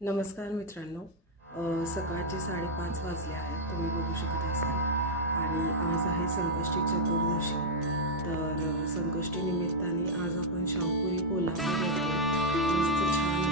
नमस्कार मित्रांनो. सकाळचे 5:30 वाजले आहेत, तुम्ही बघू शकत असाल. आणि आज आहे संकष्टी चतुर्दशी. तर संकष्टी निमित्ताने आज आपण शाहूपुरी कोल्हापूरमध्ये मस्त छान